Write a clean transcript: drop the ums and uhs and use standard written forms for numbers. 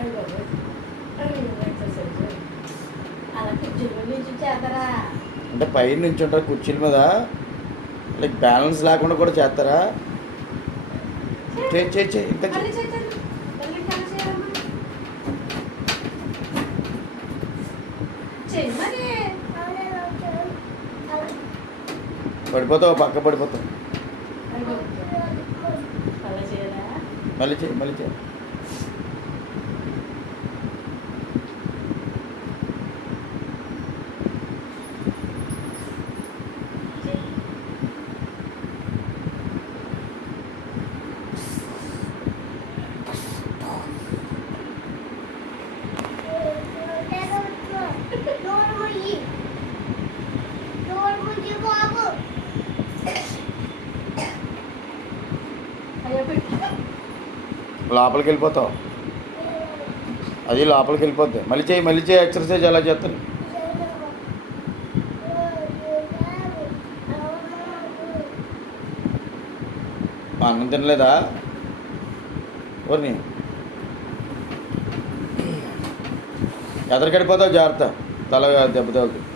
అయ్య బాబోయ్. అయ్యో, ఎక్సర్సైజ్. అలా కుర్చీలో నుంచి చేస్తారా? అంటే పైన నుంచి ఉంటారు కుర్చీల మీద, లైక్ బ్యాలెన్స్ లేకుండా కూడా చేస్తారా? చేయి చేయి చేయి ఇంకా మళ్ళీ చేయండి. మళ్ళీ ఇంకా చేయాలమ్మా. చెయ్యి మరి. పడిపోతావు, పక్క పడిపోతావు. అయ్యో. అలా చేయాలా? మళ్ళీ చేయి మళ్ళీ చేయి. అయ్యో పెట్టు. లోపలికి వెళ్ళిపోతావు, అది లోపలికి వెళ్ళిపోద్ది. మళ్ళీ చేయి ఎక్సర్సైజ్ ఎలా చేస్తాను. అన్నం తినలేదా? ఓర్ని ఎదరికెళ్ళిపోతావు, జాగ్రత్త, తల దెబ్బ తగులుతుంది.